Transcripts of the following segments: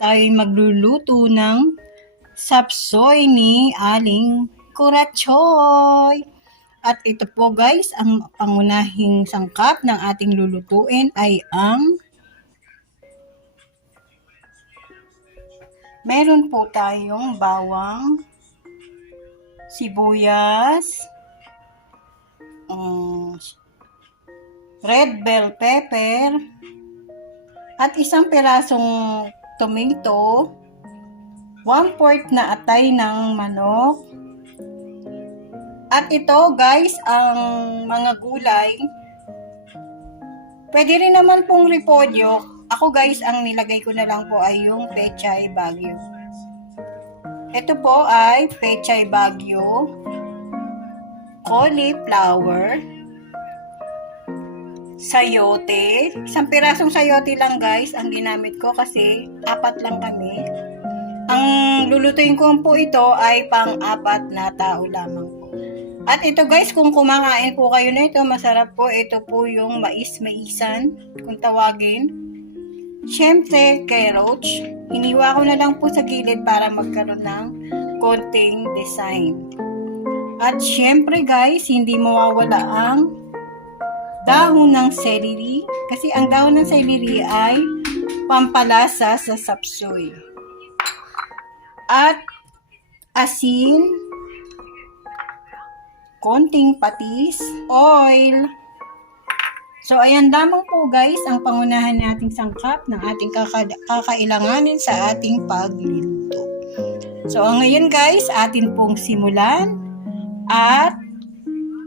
tayo magluluto ng sapsoy ni Aling Kuratchoy. At ito po guys, ang pangunahing sangkap ng ating lulutuin ay ang meron po tayong bawang, sibuyas, um, red bell pepper, at isang pirasong tomato, one fourth na atay ng manok, at ito guys, ang mga gulay, pwede rin naman pong repolyo. Ako guys, ang nilagay ko na lang po ay yung pechay bagyo. Ito po ay pechay bagyo, cauliflower, sayote. Isang pirasong sayote lang guys ang ginamit ko kasi apat lang kami. Ang lulutuin ko po ito ay pang-apat na tao lamang po. At ito guys, kung kumakain po kayo na ito, masarap po. Ito po yung mais-maisan, kung tawagin. Siyempre, carrots. Iniwa ko na lang po sa gilid para magkaroon ng konting design. At syempre guys, hindi mawawala ang dahon ng celery. Kasi ang dahon ng celery ay pampalasa sa sapsoy. At asin, konting patis, oil. So, ayan lamang po guys ang pangunahan nating sangkap ng ating kaka- kakailanganin sa ating pagluluto. So, ngayon guys, atin pong simulan at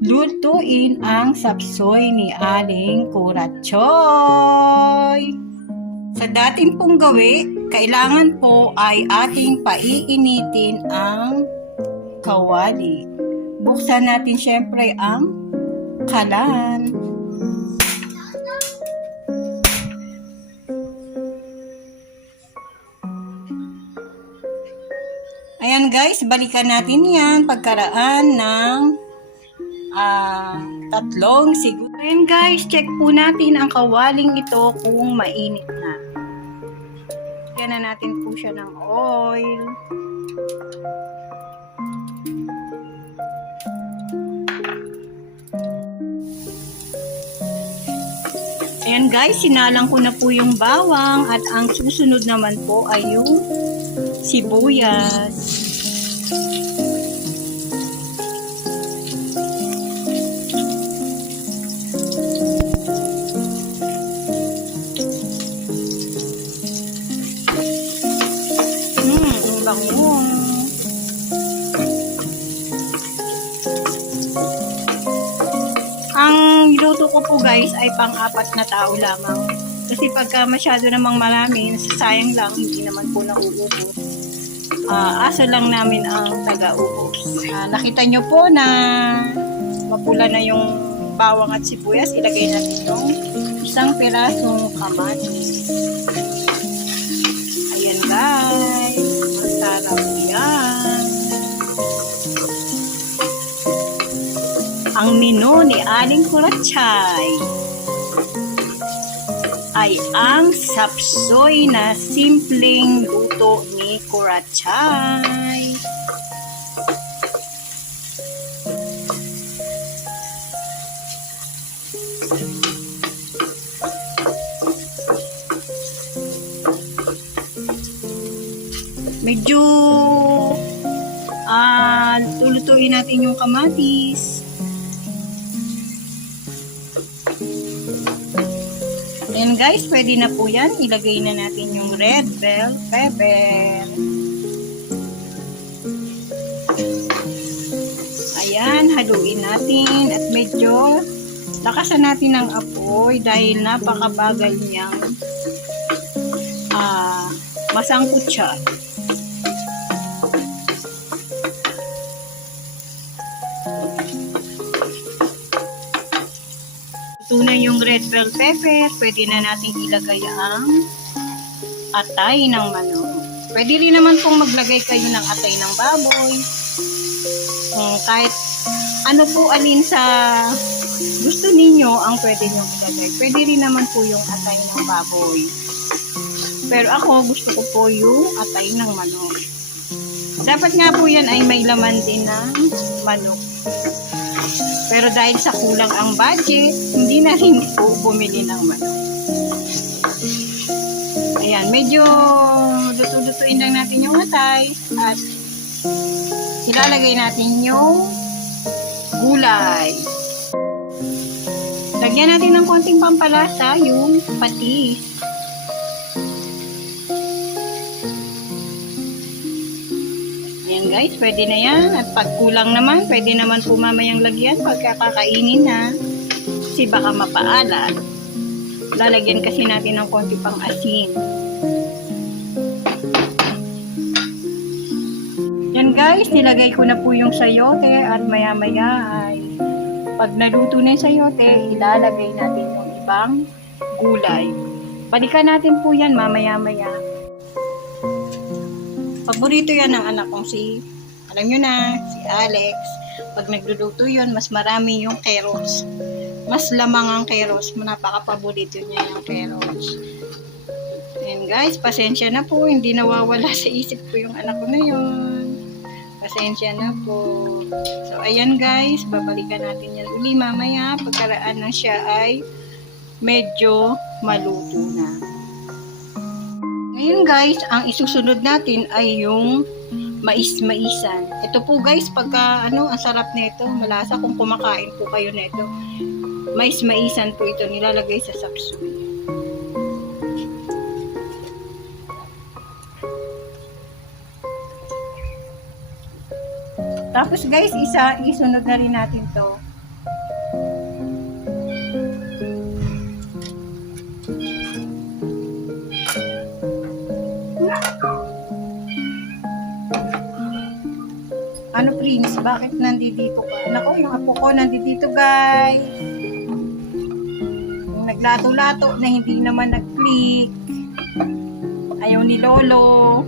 lutuin ang sapsoy ni Aling Kuratchoy. Sa dating pong gawi, kailangan po ay ating paiinitin ang kawali. Buksan natin syempre ang kalan. Ayan guys, balikan natin yan pagkaraan ng ah, tatlong siguro. Ayan guys, check po natin ang kawaling ito kung mainit na. Lagyan na natin po siya ng oil. Ayan guys, sinalang ko na po yung bawang at ang susunod naman po ay yung sibuyas. Hmm, ang niluto ko po guys ay pang-apat na tao lamang. Kasi pagka masyado namang marami, sayang lang, hindi naman po nauubos. Ah, aso lang namin ang taga-ubos. Ah, nakita nyo po na mapula na yung bawang at sibuyas. Ilagay natin yung isang pirasong kamatis. Ayan guys. Ang menu ni Aling Kurachay ay ang sapsoy na simpleng luto ni Kurachay. Medyo ah lulutuin natin yung kamatis. Ayan guys, pwede na po yan. Ilagay na natin yung red bell pepper. Ayan, haluin natin at medyo lakasan natin ang apoy dahil napakabagal niyang ah, masangkot siya. Red bell pepper. Pwede na natin ilagay ang atay ng manok. Pwede rin naman pong maglagay kayo ng atay ng baboy. Kung kahit ano po alin sa gusto ninyo ang pwede nyo ilagay. Pwede rin naman po yung atay ng baboy. Pero ako, gusto ko po yung atay ng manok. Dapat nga po yan ay may laman din ng manok. Pero dahil sa kulang ang budget, hindi na rin po bumili ng manok. Ayan, medyo luto-lutuin lang natin yung atay at ilalagay natin yung gulay. Lagyan natin ng konting pampalasa yung patis. Guys, pwede na yan. At pag kulang naman, pwede naman po mamayang lagyan pagka kakainin na. Kasi baka mapaalat. Lalagyan kasi natin ng konti pang asin. Yan guys, nilagay ko na po yung sayote at maya maya ay pag naluto na yung sayote, ilalagay natin yung ibang gulay. Balikan natin po yan mamaya maya. Paborito yan ng anak kong si, alam nyo na, si Alex. Pag nagluluto yun, mas marami yung carrots. Mas lamang ang carrots. Napaka-paborito niya yung carrots. Ayan guys, pasensya na po. Hindi nawawala sa isip ko yung anak ko na yun. Pasensya na po. So, ayan guys, babalikan natin yan uli mamaya. Pagkaraan na siya ay medyo maluto na. Ngayon guys, ang isusunod natin ay yung mais-maisan. Ito po guys, pagka ano, ang sarap nito, malasa kung kumakain po kayo nito. Mais-maisan po ito nilalagay sa sapsoy. Tapos guys, isa, isunod na rin natin to. Bakit nandito ka? Nako, yung apo ko nandito guys. Yung naglato-lato na hindi naman nag-click. Ayaw ni Lolo.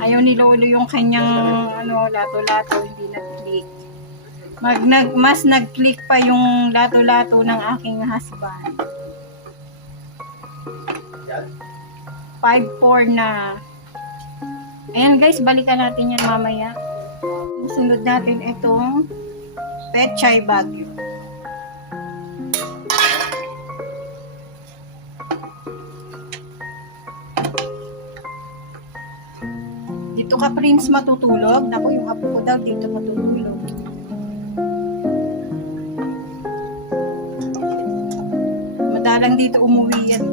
Ayaw ni Lolo yung kanyang ano, lato-lato, hindi nag-click. Mag, nag, mas nag-click pa yung lato-lato ng aking husband. 5-4 na. Ayan guys, balikan natin yan mamaya. Sunod natin itong Pechay Bagyo. Dito ka Prince matutulog. Naku, yung apo ko daw dito matutulog. Madalang dito umuwi yan.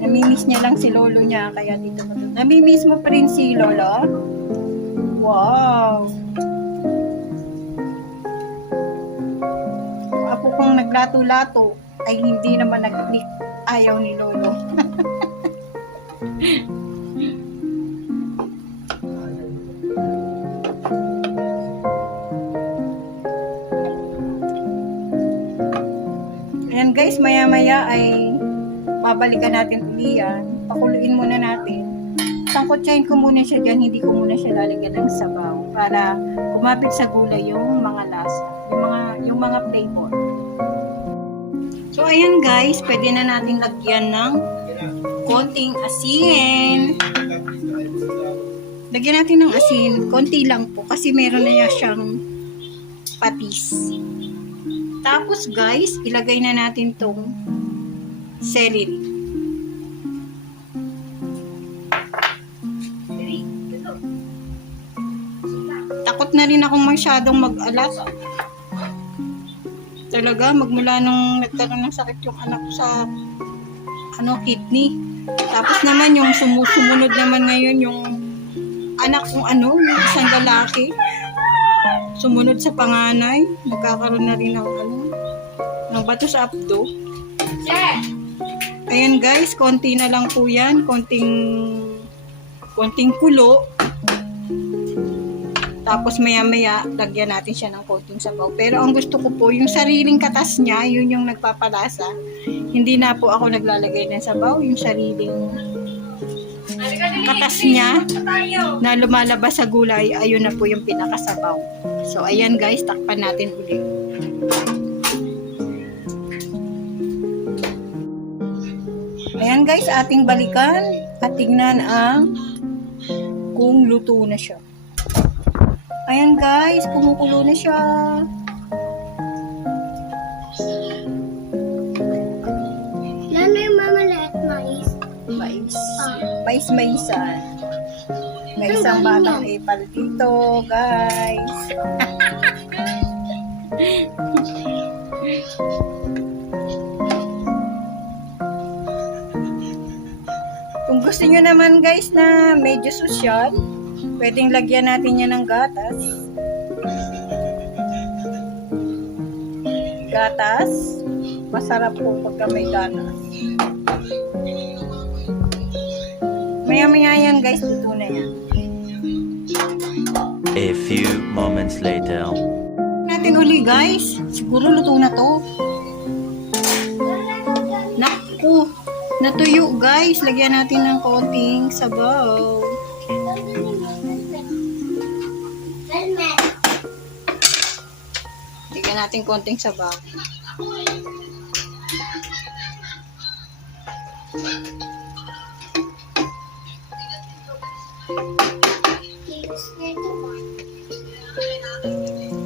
Namimiss niya lang si lolo niya, kaya dito matutulog. Namimiss mo Prince si lolo? Wow! Apo kong naglato-lato ay hindi naman nag-click ayaw ni lolo. Ayan guys, maya-maya ay babalikan natin uli yan. Pakuluin muna natin. Sangkotsahin ko muna siya dyan, hindi ko muna siya lalagyan ng sabaw para kumapit sa gulay yung mga lasa, yung mga, yung mga flavor. So ayan guys, pwede na natin lagyan ng konting asin. Lagyan natin ng asin, konti lang po kasi meron na yan siyang patis. Tapos guys, ilagay na natin tong celery. Na rin akong masyadong mag-alat. Talaga, magmula nung nagkaroon ng sakit yung anak sa ano, kidney. Tapos naman yung sumu- sumunod naman ngayon yung anak kong ano, yung isang lalaki. Sumunod sa panganay, nagkakaroon na rin ng ano, ng bato sa abdo. Ayan guys, konti na lang po yan, konting konting kulo. Tapos maya-maya, lagyan natin siya ng konting sabaw. Pero ang gusto ko po, yung sariling katas niya, yun yung nagpapalasa. Hindi na po ako naglalagay ng sabaw, yung sariling katas niya na lumalabas sa gulay, ayun na po yung pinakasabaw. So, ayan guys, takpan natin ulit. Ayan guys, ating balikan at tignan ang kung luto na siya. Ayan guys, kumukulo na siya. Lalo yung mama lahat mais. Mais. Mais maisan. May isang batang ipal dito, guys. Kung gusto nyo naman guys na medyo sosyal, pwedeng lagyan natin yan ng gatas. Gatas. Masarap po pagka may gatas. Maya maya yan guys, luto na yan. A few moments later. Natin uli guys. Siguro luto na to. Naku, natuyo guys. Lagyan natin ng konting sabaw. Natin konting sabaw.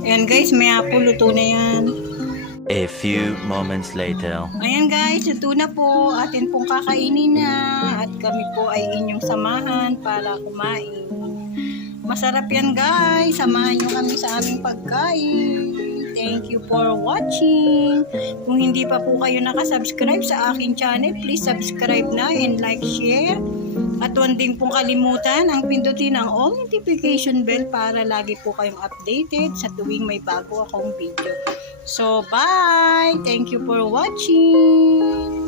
Ayan guys, maya po luto na yan. A few moments later. Ayan guys, luto na po. Atin pong kakainin na. At kami po ay inyong samahan para kumain. Masarap yan guys. Samahan nyo kami sa aming pagkain. Thank you for watching. Kung hindi pa po kayo nakasubscribe sa aking channel, please subscribe na and like, share. At huwag din pong kalimutan ang pindutin ang all notification bell para lagi po kayong updated sa tuwing may bago akong video. So, bye! Thank you for watching!